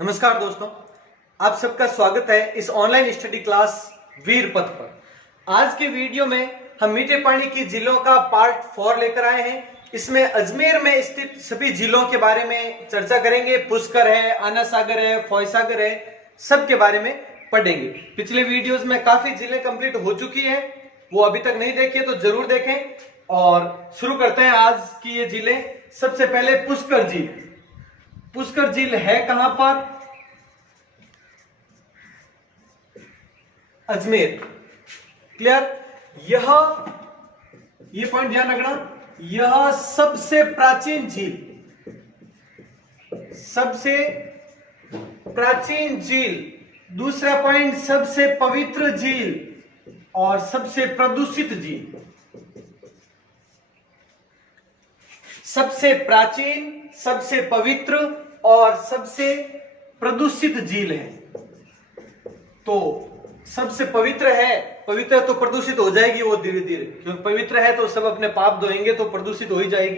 नमस्कार दोस्तों, आप सबका स्वागत है इस ऑनलाइन स्टडी क्लास वीर पथ पर। आज के वीडियो में हम मीठे पानी की झीलों का पार्ट 4 लेकर आए हैं। इसमें अजमेर में स्थित सभी झीलों के बारे में चर्चा करेंगे। पुष्कर है, आना सागर है, फॉय सागर है, सब के बारे में पढ़ेंगे। पिछले वीडियोस में काफी झीलें कंप्लीट हो चुकी है, वो अभी तक नहीं देखी है तो जरूर देखें। और शुरू करते हैं आज की ये झीलें। सबसे पहले पुष्कर झील। पुष्कर झील है कहां पर? अजमेर। क्लियर? ये पॉइंट ध्यान रखना, यह सबसे प्राचीन झील, सबसे प्राचीन झील। दूसरा पॉइंट, सबसे पवित्र झील और सबसे प्रदूषित झील। सबसे प्राचीन, सबसे पवित्र और सबसे प्रदूषित झील है। तो सबसे पवित्र है, पवित्र तो प्रदूषित हो जाएगी वो धीरे धीरे, क्योंकि पवित्र है तो सब अपने पाप धोएंगे तो प्रदूषित हो ही जाएगी।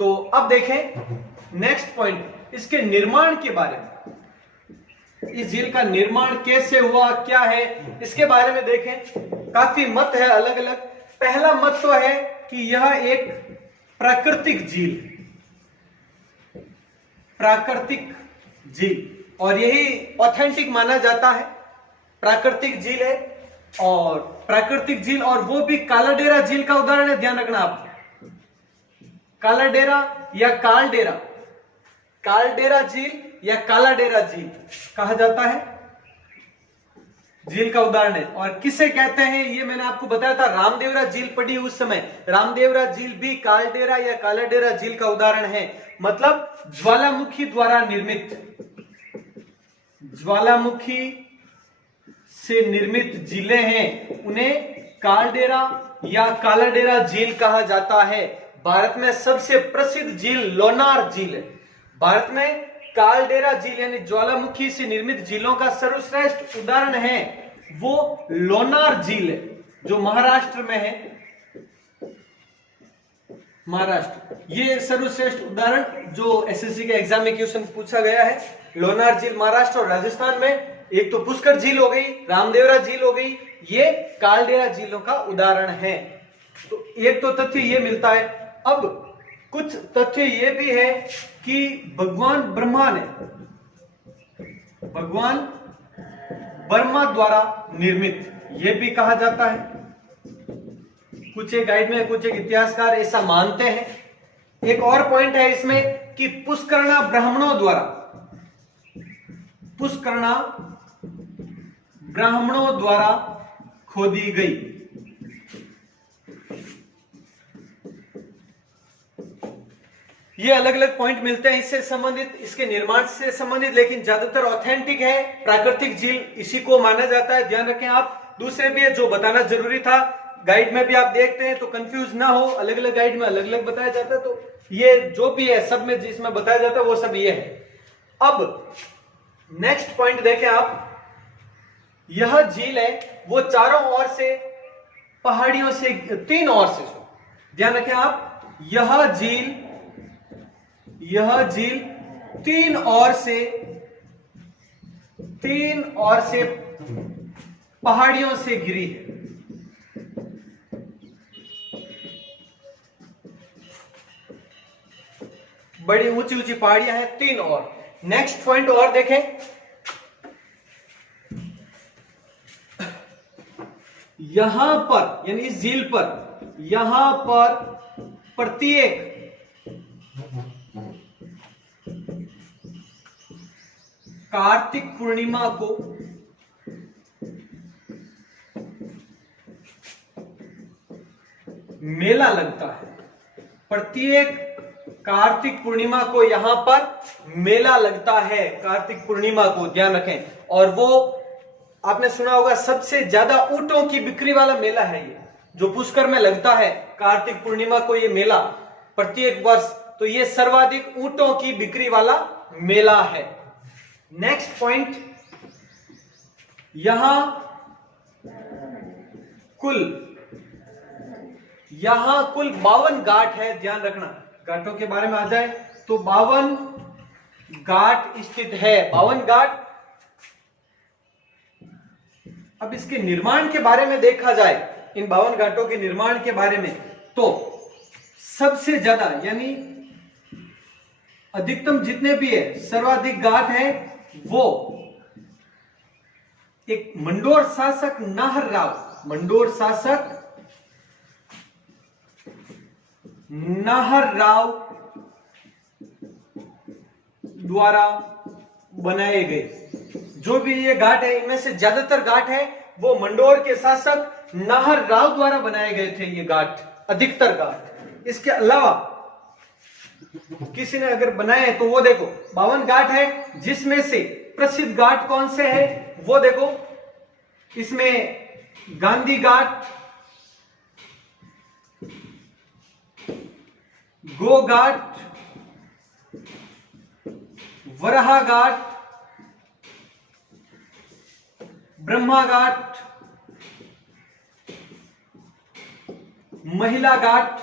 तो अब देखें नेक्स्ट पॉइंट, इसके निर्माण के बारे में। इस झील का निर्माण कैसे हुआ, क्या है, इसके बारे में देखें। काफी मत है अलग अलग। पहला मत तो है कि यह एक प्राकृतिक झील, प्राकृतिक झील, और यही ऑथेंटिक माना जाता है। प्राकृतिक झील है और प्राकृतिक झील, और वो भी कालाडेरा झील का उदाहरण है। ध्यान रखना आप, कालाडेरा या कालडेरा, कालडेरा झील या कालाडेरा झील कहा जाता है, झील का उदाहरण है। और किसे कहते हैं ये मैंने आपको बताया था, रामदेवरा झील पड़ी उस समय। रामदेवरा झील भी कालडेरा या कालाडेरा झील का उदाहरण है। मतलब ज्वालामुखी द्वारा निर्मित, ज्वालामुखी से निर्मित झीलें हैं, उन्हें कालडेरा या कालाडेरा झील कहा जाता है। भारत में सबसे प्रसिद्ध झील लोनार झील है। भारत में कालडेरा झील यानी ज्वालामुखी से निर्मित झीलों का सर्वश्रेष्ठ उदाहरण है वो लोनार झील है, जो महाराष्ट्र में है। महाराष्ट्र, ये सर्वश्रेष्ठ उदाहरण जो एसएससी के एग्जाम में क्वेश्चन पूछा गया है। लोनार झील महाराष्ट्र और राजस्थान में। एक तो पुष्कर झील हो गई, रामदेवरा झील हो गई, ये कालडेरा झीलों का उदाहरण है। तो एक तो तथ्य ये मिलता है। अब कुछ तथ्य ये भी है कि भगवान ब्रह्मा ने, भगवान ब्रह्मा द्वारा निर्मित, ये भी कहा जाता है। कुछ एक गाइड में, कुछ एक इतिहासकार ऐसा मानते हैं। एक और पॉइंट है इसमें कि पुष्करणा ब्राह्मणों द्वारा, पुष्करणा ब्राह्मणों द्वारा खोदी गई। ये अलग अलग पॉइंट मिलते हैं इससे संबंधित, इसके निर्माण से संबंधित, लेकिन ज्यादातर ऑथेंटिक है। प्राकृतिक झील इसी को माना जाता है, ध्यान रखें आप। दूसरे भी है जो बताना जरूरी था, गाइड में भी आप देखते हैं तो कंफ्यूज ना हो, अलग अलग गाइड में अलग अलग बताया जाता है। तो ये जो भी है सब में जिसमें बताया जाता है वो सब ये है। अब नेक्स्ट पॉइंट देखें आप, यह झील है वो चारों ओर से पहाड़ियों से, तीन ओर से, ध्यान रखें आप, यह झील तीन ओर से पहाड़ियों से घिरी है। बड़ी ऊंची ऊंची पहाड़ियां हैं तीन ओर। नेक्स्ट पॉइंट और देखें, यहां पर यानी इस झील पर, यहां पर प्रत्येक कार्तिक पूर्णिमा को मेला लगता है। प्रत्येक कार्तिक पूर्णिमा को यहां पर मेला लगता है, कार्तिक पूर्णिमा को, ध्यान रखें। और वो आपने सुना होगा सबसे ज्यादा ऊंटों की बिक्री वाला मेला है ये, जो पुष्कर में लगता है कार्तिक पूर्णिमा को ये मेला प्रत्येक वर्ष। तो ये सर्वाधिक ऊंटों की बिक्री वाला मेला है। नेक्स्ट पॉइंट, यहां कुल 52 घाट है, ध्यान रखना। घाटों के बारे में आ जाए तो 52 घाट स्थित है, 52 घाट। अब इसके निर्माण के बारे में देखा जाए, इन 52 घाटों के निर्माण के बारे में, तो सबसे ज्यादा यानी अधिकतम जितने भी है, सर्वाधिक घाट है वो एक मंडोर शासक नाहर राव, मंडोर शासक नाहर राव द्वारा बनाए गए। जो भी ये घाट है, इनमें से ज्यादातर घाट है वो मंडोर के शासक नाहर राव द्वारा बनाए गए थे ये घाट, अधिकतर घाट। इसके अलावा किसी ने अगर बनाए तो वो देखो 52 घाट है, जिसमें से प्रसिद्ध घाट कौन से हैं वो देखो। इसमें गांधी घाट, गो घाट, वराहा घाट, ब्रह्मा घाट, महिला घाट,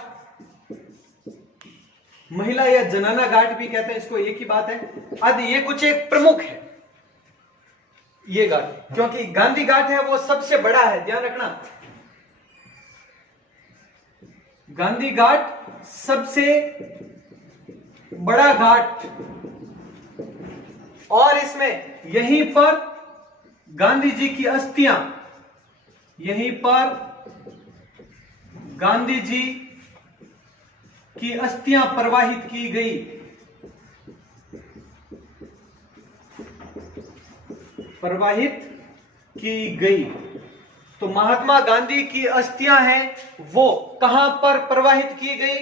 महिला या जनाना घाट भी कहते हैं इसको, एक ही बात है। आदि ये कुछ एक प्रमुख है ये घाट, क्योंकि गांधी घाट है वो सबसे बड़ा है, ध्यान रखना। गांधी घाट सबसे बड़ा घाट, और इसमें यहीं पर गांधी जी की अस्थियां, यहीं पर गांधी जी की अस्थियां प्रवाहित की गई। प्रवाहित की गई। तो महात्मा गांधी की अस्थियां हैं वो कहां पर प्रवाहित की गई?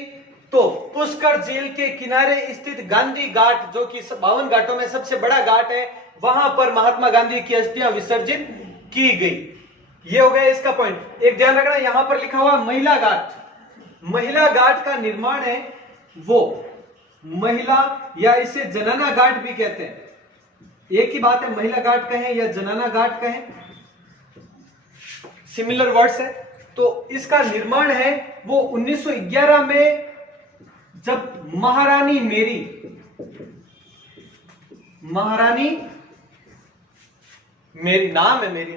तो पुष्कर झील के किनारे स्थित गांधी घाट, जो कि 52 घाटों में सबसे बड़ा घाट है, वहां पर महात्मा गांधी की अस्थियां विसर्जित की गई। ये हो गया इसका पॉइंट। एक ध्यान रखना, यहां पर लिखा हुआ महिला घाट। महिला घाट का निर्माण है वो महिला, या इसे जनाना घाट भी कहते हैं, एक ही बात है, महिला घाट कहें या जनाना घाट कहें, सिमिलर वर्ड्स है। तो इसका निर्माण है वो 1911 में, जब महारानी मेरी, महारानी मेरी नाम है, मेरी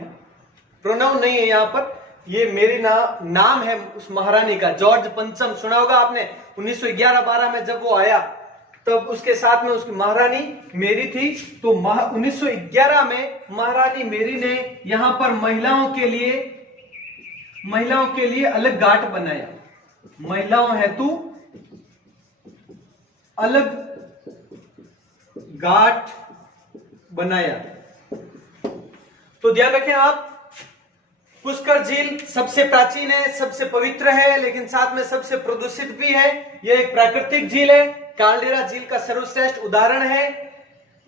प्रोनाउन नहीं है यहां पर, ये मेरी नाम है उस महारानी का। जॉर्ज पंचम सुना होगा आपने, 1911-12 में जब वो आया तब उसके साथ में उसकी महारानी मेरी थी। तो 1911 में महारानी मेरी ने यहां पर महिलाओं के लिए अलग घाट बनाया, महिलाओं हेतु अलग घाट बनाया। तो ध्यान रखें आप, पुष्कर झील सबसे प्राचीन है, सबसे पवित्र है, लेकिन साथ में सबसे प्रदूषित भी है। यह एक प्राकृतिक झील है। कालडेरा झील का सर्वश्रेष्ठ उदाहरण है।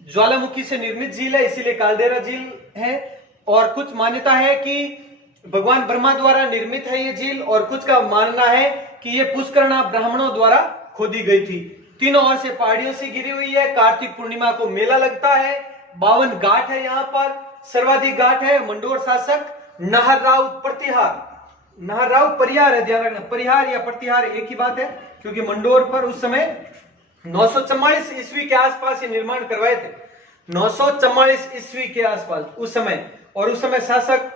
ज्वालामुखी से निर्मित झील है, इसीलिए कालडेरा झील है। और कुछ मान्यता है कि भगवान ब्रह्मा द्वारा निर्मित है ये झील, और कुछ का मानना है कि ये पुष्करणा ब्राह्मणों द्वारा खोदी गई थी। तीनों ओर से पहाड़ियों से घिरी हुई है। कार्तिक पूर्णिमा को मेला लगता है। 52 घाट है यहाँ पर। सर्वाधिक घाट है मंडोर शासक नाहर राव प्रतिहार, नाहर राव परिहार है, ध्यान रखना, परिहार या प्रतिहार एक ही बात है, क्योंकि मंडोर पर उस समय 944 ईस्वी के आसपास ये निर्माण करवाए थे। 944 ईस्वी के आसपास उस समय, और उस समय शासक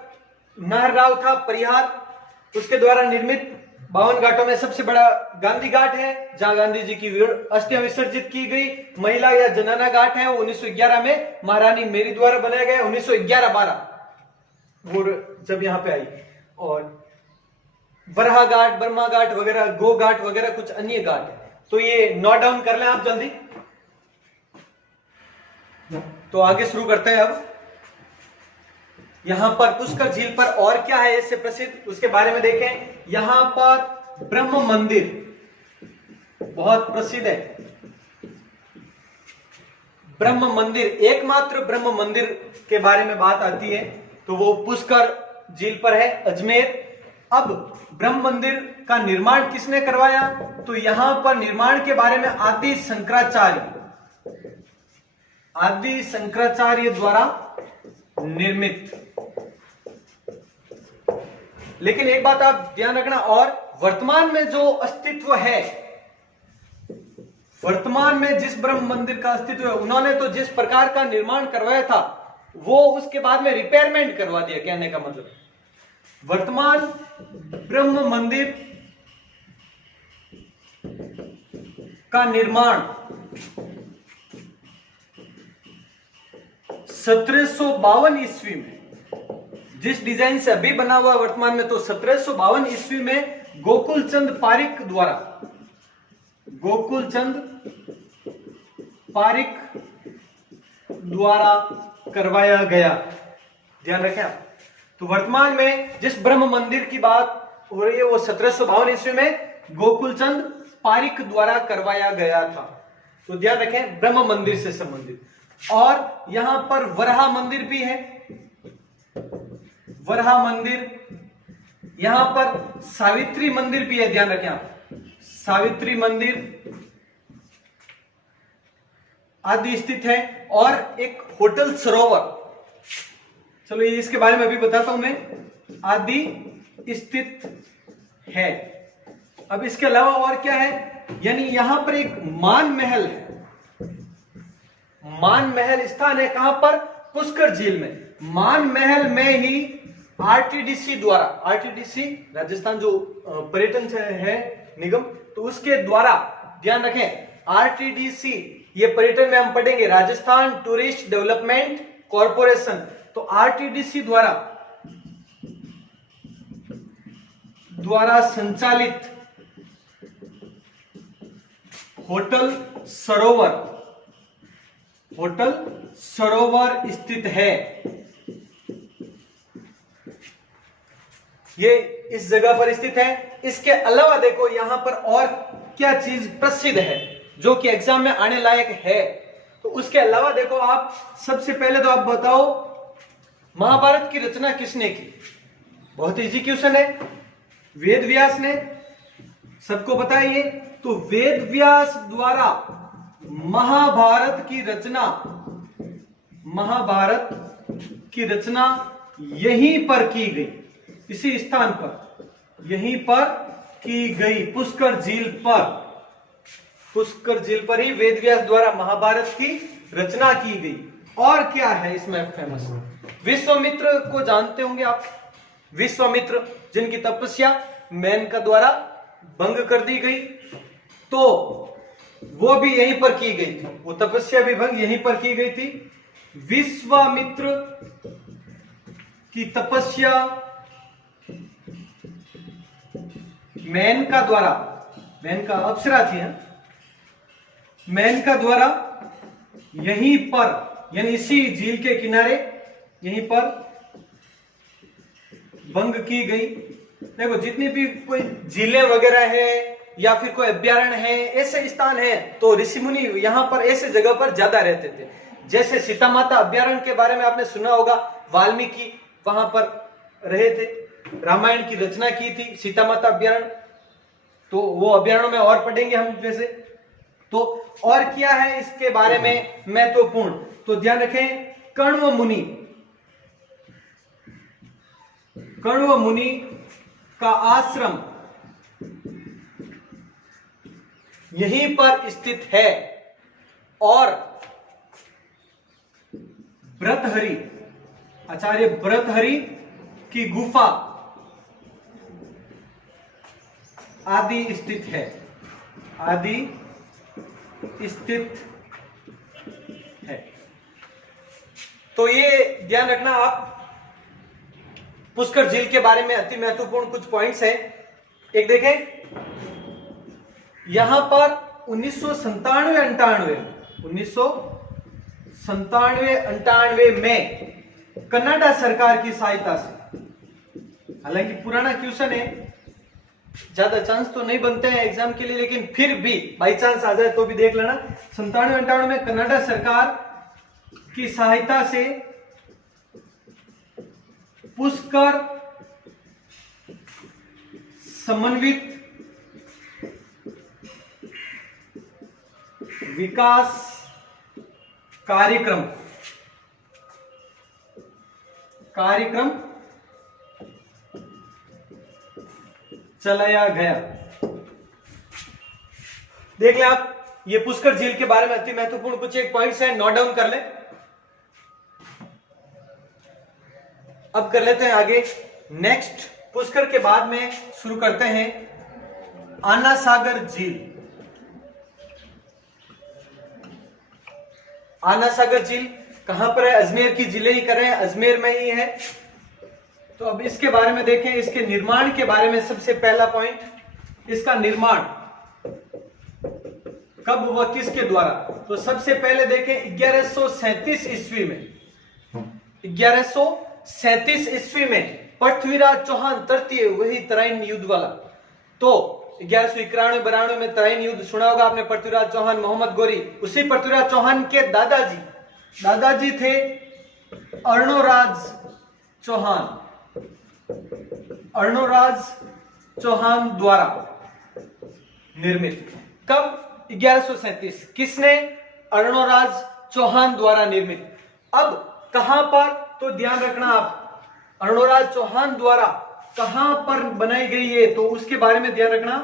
नाहर राव था परिहार। उसके द्वारा निर्मित 52 घाटों में सबसे बड़ा गांधी घाट है, जहां गांधी जी की अस्थियां विसर्जित की गई। महिला या जनाना घाट है, वो 1911 में महारानी मेरी द्वारा बनाया गया, 1911-12 वो जब यहां पे आई। और वराहा घाट, ब्रह्मा घाट वगैरह, गो घाट वगैरह कुछ अन्य घाट है। तो ये नोट डाउन कर लें आप जल्दी। तो आगे शुरू करते हैं अब। यहां पर पुष्कर झील पर और क्या है इससे प्रसिद्ध, उसके बारे में देखें। यहां पर ब्रह्म मंदिर बहुत प्रसिद्ध है। ब्रह्म मंदिर, एकमात्र ब्रह्म मंदिर के बारे में बात आती है तो वो पुष्कर झील पर है, अजमेर। अब ब्रह्म मंदिर का निर्माण किसने करवाया? तो यहां पर निर्माण के बारे में आदि शंकराचार्य द्वारा निर्मित। लेकिन एक बात आप ध्यान रखना, और वर्तमान में जो अस्तित्व है वर्तमान में जिस ब्रह्म मंदिर का अस्तित्व है, उन्होंने तो जिस प्रकार का निर्माण करवाया था वो उसके बाद में रिपेयरमेंट करवा दिया। कहने का मतलब वर्तमान ब्रह्म मंदिर का निर्माण 1752 ईस्वी में, जिस डिजाइन से अभी बना हुआ वर्तमान में, तो 1752 ईस्वी में गोकुलचंद पारिक द्वारा करवाया गया। ध्यान रखें आप। तो वर्तमान में जिस ब्रह्म मंदिर की बात हो रही है वो 1752 ईस्वी में गोकुलचंद पारिक द्वारा करवाया गया था। तो ध्यान रखें, ब्रह्म मंदिर से संबंधित। और यहां पर वराह मंदिर भी है, वराह मंदिर, यहां पर सावित्री मंदिर भी है। ध्यान रखें आप, सावित्री मंदिर आदि स्थित है। और एक होटल सरोवर, चलो ये इसके बारे में अभी बताता हूं मैं, आदि स्थित है। अब इसके अलावा और क्या है, यानी यहां पर एक मान महल है। मान महल स्थान है कहां पर? पुष्कर झील में। मान महल में ही आरटीडीसी द्वारा, आरटीडीसी राजस्थान जो पर्यटन है निगम, तो उसके द्वारा, ध्यान रखें, आरटीडीसी, ये पर्यटन में हम पढ़ेंगे, राजस्थान टूरिस्ट डेवलपमेंट कॉरपोरेशन। तो आरटीडीसी द्वारा संचालित होटल सरोवर स्थित है। ये इस जगह पर स्थित है। इसके अलावा देखो यहां पर और क्या चीज प्रसिद्ध है जो कि एग्जाम में आने लायक है। तो उसके अलावा देखो आप, सबसे पहले तो आप बताओ महाभारत की रचना किसने की? बहुत इजी क्वेश्चन है। वेद व्यास ने, सबको पता है ये। तो वेद व्यास द्वारा महाभारत की रचना यहीं पर की गई, इसी स्थान पर, यहीं पर की गई, पुष्कर झील पर ही वेद व्यास द्वारा महाभारत की रचना की गई। और क्या है इसमें फेमस? विश्वामित्र को जानते होंगे आप, विश्वामित्र जिनकी तपस्या मेनका द्वारा भंग कर दी गई, तो वो भी यहीं पर की गई थी, वो तपस्या भी भंग यहीं पर की गई थी। विश्वामित्र की तपस्या मेनका द्वारा, मेनका अप्सरा थी, मेनका द्वारा यहीं पर, यानी इसी झील के किनारे यहीं पर भंग की गई। देखो जितनी भी कोई झीलें वगैरह है या फिर कोई अभ्यारण्य है, ऐसे स्थान है, तो ऋषि मुनि यहां पर ऐसे जगह पर ज्यादा रहते थे। जैसे सीता माता अभ्यारण्य के बारे में आपने सुना होगा, वाल्मीकि वहां पर रहे थे, रामायण की रचना की थी सीता माता अभ्यारण्य। तो वो अभ्यारण्यों में और पढ़ेंगे हम वैसे। तो और क्या है इसके बारे में महत्वपूर्ण, तो ध्यान रखें, कण्व मुनि का आश्रम यहीं पर स्थित है। और भर्तहरि, आचार्य भर्तहरि की गुफा आदि स्थित है, आदि स्थित है। तो ये ध्यान रखना आप, पुष्कर झील के बारे में अति महत्वपूर्ण कुछ पॉइंट्स हैं। एक देखें, यहां पर 1997-98 में कनाडा सरकार की सहायता से, हालांकि पुराना क्वेश्चन है, ज्यादा चांस तो नहीं बनते हैं एग्जाम के लिए, लेकिन फिर भी बाई चांस आ जाए तो भी देख लेना। 97-98 में कनाडा सरकार की सहायता से पुष्कर समन्वित विकास कार्यक्रम चलाया गया। देख ले आप, ये पुष्कर झील के बारे में अति महत्वपूर्ण कुछ एक पॉइंट्स हैं, नोट डाउन कर ले। अब कर लेते हैं आगे। नेक्स्ट पुष्कर के बाद में शुरू करते हैं आना सागर झील। आना सागर झील कहां पर है? अजमेर की जिले ही कर रहे हैं, अजमेर में ही है। तो अब इसके बारे में देखें, इसके निर्माण के बारे में सबसे पहला पॉइंट, इसका निर्माण कब हुआ, किसके द्वारा? तो सबसे पहले देखें 1137 ईस्वी में, 1137 ईस्वी में पृथ्वीराज चौहान तृतीय, वही तराइन युद्ध वाला। तो 1191-92 में तराइन युद्ध सुना होगा आपने, पृथ्वीराज चौहान, मोहम्मद गोरी। उसी पृथ्वीराज चौहान के दादाजी थे अर्णोराज चौहान, अर्णोराज चौहान द्वारा निर्मित। कब? 1137। किसने? अर्णोराज चौहान द्वारा निर्मित। अब कहां पर? तो ध्यान रखना आप, अर्णोराज चौहान द्वारा कहां पर बनाई गई है, तो उसके बारे में ध्यान रखना।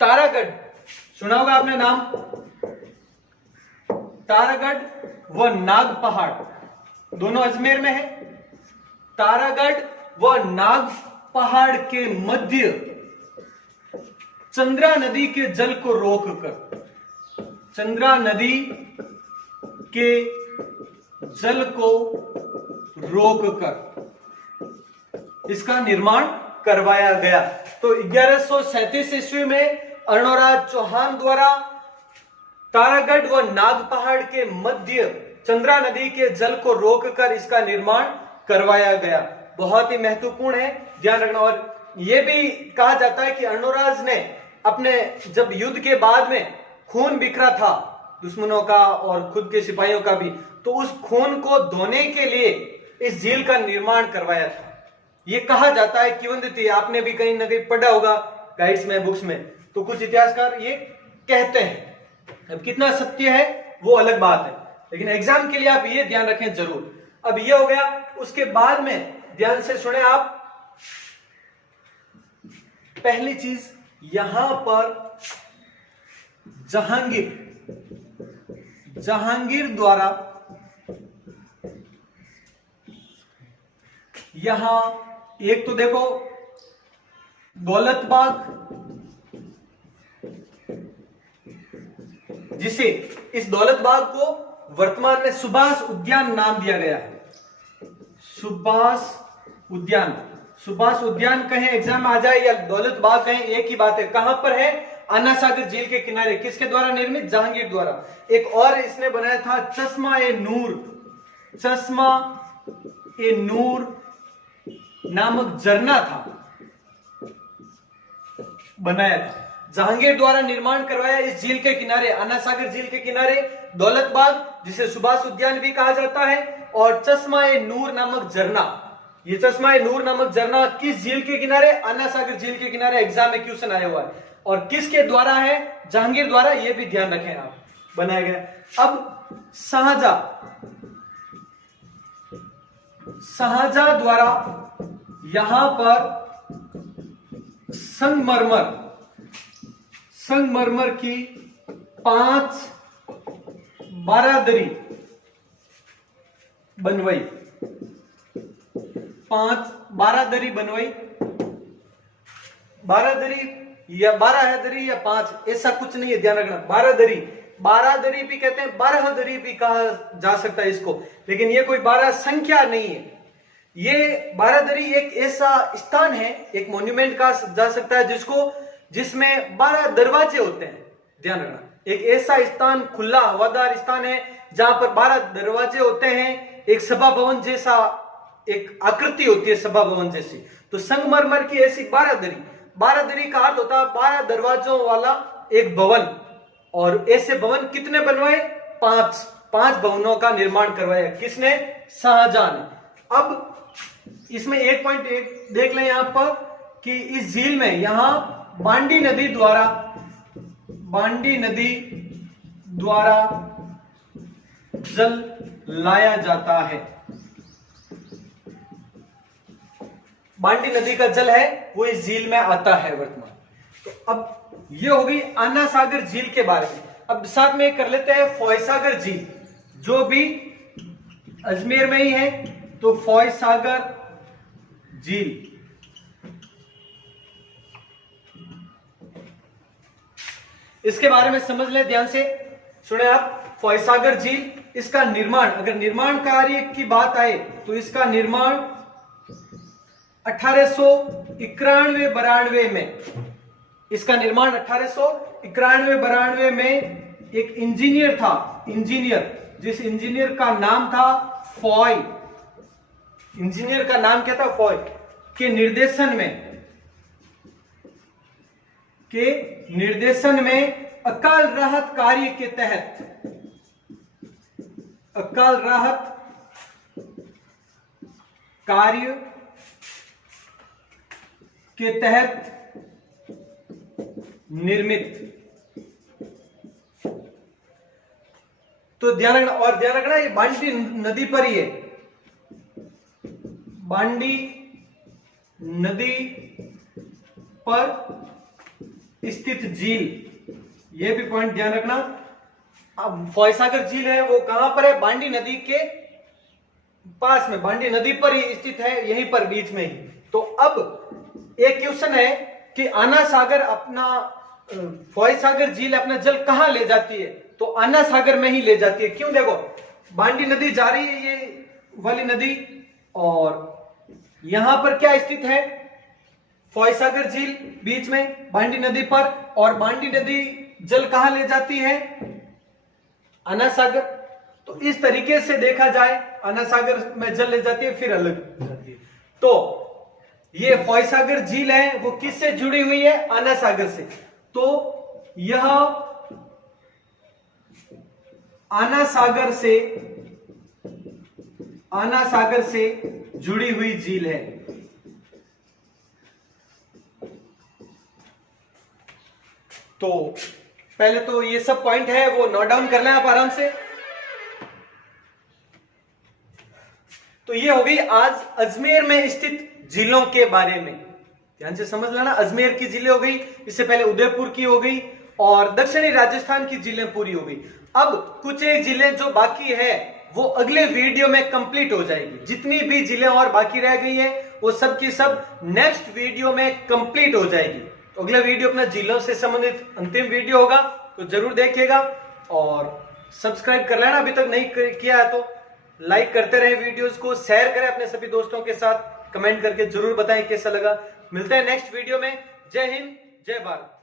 तारागढ़ सुना होगा आपने नाम, तारागढ़ व नाग पहाड़ दोनों अजमेर में है। तारागढ़ व नाग पहाड़ के मध्य चंद्रा नदी के जल को रोककर, चंद्रा नदी के जल को रोककर इसका निर्माण करवाया गया। तो 1137 ईस्वी में अर्णोराज चौहान द्वारा तारागढ़ व नाग पहाड़ के मध्य चंद्रा नदी के जल को रोककर इसका निर्माण करवाया गया। बहुत ही महत्वपूर्ण है, ध्यान रखना। और यह भी कहा जाता है कि अर्णोराज ने अपने जब युद्ध के बाद में खून बिखरा था दुश्मनों का और खुद के सिपाहियों का भी, तो उस खून को धोने के लिए इस झील का निर्माण करवाया था। यह कहा जाता है, किंवदंती, आपने भी कहीं ना कहीं पढ़ा होगा गाइड्स में, बुक्स में, तो कुछ इतिहासकार ये कहते हैं। अब कितना सत्य है वो अलग बात है, लेकिन एग्जाम के लिए आप ये ध्यान रखें जरूर। अब ये हो गया। उसके बाद में ध्यान से सुने आप, पहली चीज यहां पर जहांगीर द्वारा यहां एक तो देखो दौलत बाग, जिसे इस दौलत बाग को वर्तमान में सुभाष उद्यान नाम दिया गया है। सुभाष उद्यान कहें, एग्जाम में आ जाए, या दौलत बाग कहें, एक ही बात है। कहां पर है? आना सागर झील के किनारे। किसके द्वारा निर्मित? जहांगीर द्वारा। एक और इसने बनाया था चश्मा ए नूर नामक झरना था, बनाया था। जहांगीर द्वारा निर्माण करवाया इस झील के किनारे, आना सागर झील के किनारे दौलत बाग, जिसे सुभाष उद्यान भी कहा जाता है, और चश्मा ए नूर नामक झरना। ये चश्मा ए नूर नामक झरना किस झील के किनारे? आना सागर झील के किनारे। एग्जाम में क्वेश्चन आया हुआ है। और किसके द्वारा है? जहांगीर द्वारा। ये भी ध्यान रखें आप, बनाया गया। अब शाहजहां द्वारा यहां पर संगमरमर की 5 बारादरी बनवाई, 5 बारादरी बनवाई। बारादरी या 12 या 5, ऐसा कुछ नहीं है, ध्यान रखना। बारादरी भी कहते हैं, 12 भी कहा जा सकता है इसको, लेकिन ये कोई 12 संख्या नहीं है। ये बारादरी एक ऐसा स्थान है, एक मॉन्यूमेंट कहा जा सकता है जिसमें 12 दरवाजे होते हैं। ध्यान रखना, एक ऐसा स्थान, खुला हवादार स्थान है जहां पर 12 दरवाजे होते हैं। एक सभा भवन जैसा एक आकृति होती है, सभा भवन जैसी। तो संगमरमर की ऐसी बारादरी का अर्थ होता है 12 दरवाजों वाला एक भवन। और ऐसे भवन कितने बनवाए? 5 भवनों का निर्माण करवाया। किसने? शाहजहां ने। अब इसमें एक पॉइंट देख लें यहां पर कि इस झील में यहां बांडी नदी द्वारा जल लाया जाता है। बांडी नदी का जल है वो इस झील में आता है वर्तमान। तो अब ये हो गई आना सागर झील के बारे में। अब साथ में कर लेते हैं फॉयसागर झील, जो भी अजमेर में ही है, तो फॉयसागर झील। इसके बारे में समझ ले ध्यान से, सुने आप। फॉयसागर झील, इसका निर्माण, अगर निर्माण कार्य की बात आए तो इसका निर्माण 1891-92 में, इसका निर्माण 1891-92 में एक इंजीनियर था, जिस इंजीनियर का नाम था फॉय, इंजीनियर का नाम क्या था, फॉय, के निर्देशन में अकाल राहत कार्य के तहत, अकाल राहत कार्य के तहत निर्मित। तो ध्यान रखना, और ध्यान रखना ये बांडी नदी पर ही है, बांडी नदी पर स्थित झील, ये भी पॉइंट ध्यान रखना। अब फॉयसागर झील है वो कहां पर है, बांडी नदी के पास में, बांडी नदी पर ही स्थित है, यहीं पर बीच में ही। तो अब एक क्वेश्चन है कि आना सागर अपना, फॉयसागर झील अपना जल कहां ले जाती है, तो आना सागर में ही ले जाती है। क्यों, देखो बांडी नदी जा रही है, ये वाली नदी, और यहां पर क्या स्थित है, फॉयसागर झील बीच में बांडी नदी पर, और बांडी नदी जल कहां ले जाती है, आना सागर। तो इस तरीके से देखा जाए, आना सागर में जल ले जाती है, फिर अलग जाती है। तो ये फॉयसागर झील है वो किससे जुड़ी हुई है, आना सागर से। तो यह आना सागर से जुड़ी हुई झील है। तो पहले तो ये सब पॉइंट है वो नोट डाउन कर लें आप आराम से। तो ये हो गई आज अजमेर में स्थित झीलों के बारे में, ध्यान से समझ लेना। अजमेर की झीलें हो गई, इससे पहले उदयपुर की हो गई, और दक्षिणी राजस्थान की झीलें पूरी हो गई। अब कुछ एक झीलें जो बाकी है वो अगले वीडियो में कंप्लीट हो जाएगी। जितनी भी झीलें और बाकी रह गई है वो सब की सब नेक्स्ट वीडियो में कंप्लीट हो जाएगी। तो अगला वीडियो अपना झीलों से संबंधित अंतिम वीडियो होगा, तो जरूर देखिएगा, और सब्सक्राइब कर लेना अभी तक नहीं किया है तो। लाइक करते रहे वीडियोस को, शेयर करें अपने सभी दोस्तों के साथ, कमेंट करके जरूर बताएं कैसा लगा। मिलते हैं नेक्स्ट वीडियो में। जय हिंद, जय भारत।